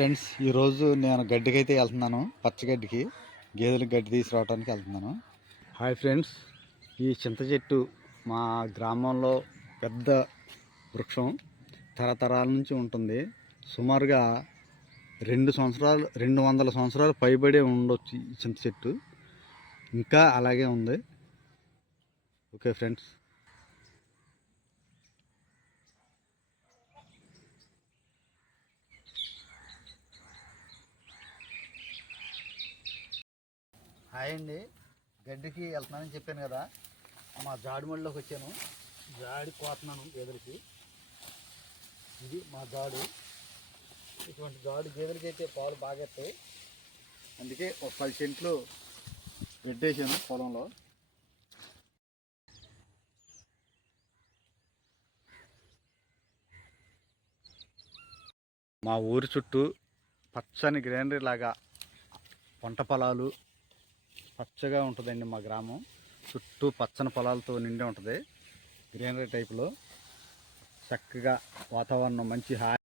Friends ఈరోజు నేను గడ్డికైతే వెళ్తున్నాను. పచ్చగడ్డికి గేదెలకు గడ్డి తీసుకురావడానికి వెళ్తున్నాను. హాయ్ ఫ్రెండ్స్ ఈ చింత చెట్టు మా గ్రామంలో పెద్ద వృక్షం తరతరాల నుంచి ఉంటుంది. సుమారుగా రెండు సంవత్సరాలు రెండు వందల సంవత్సరాలు పైబడే ఉండొచ్చు ఈ చింత చెట్టు. ఇంకా అలాగే ఉంది. ఓకే ఫ్రెండ్స్ హాయ్ అండి గడ్డికి వెళ్తున్నానని చెప్పాను కదా. మా జాడిమడిలోకి వచ్చాను. జాడి కోతున్నాను గేదెలకి. ఇది మా జాడు. ఇటువంటి జాడు గేదెలకి అయితే పాలు బాగా ఎత్తాయి. అందుకే ఒక పది సెంట్లు గడ్డేసాను పొలంలో. మా ఊరి చుట్టూ పచ్చని గ్రీనరీ లాగా పంట పొలాలు పచ్చగా ఉంటుందండి మా గ్రామం. చుట్టూ పచ్చని పొలాలతో నిండి ఉంటుంది. గ్రీనరీ టైప్లో. చక్కగా వాతావరణం మంచి హాయి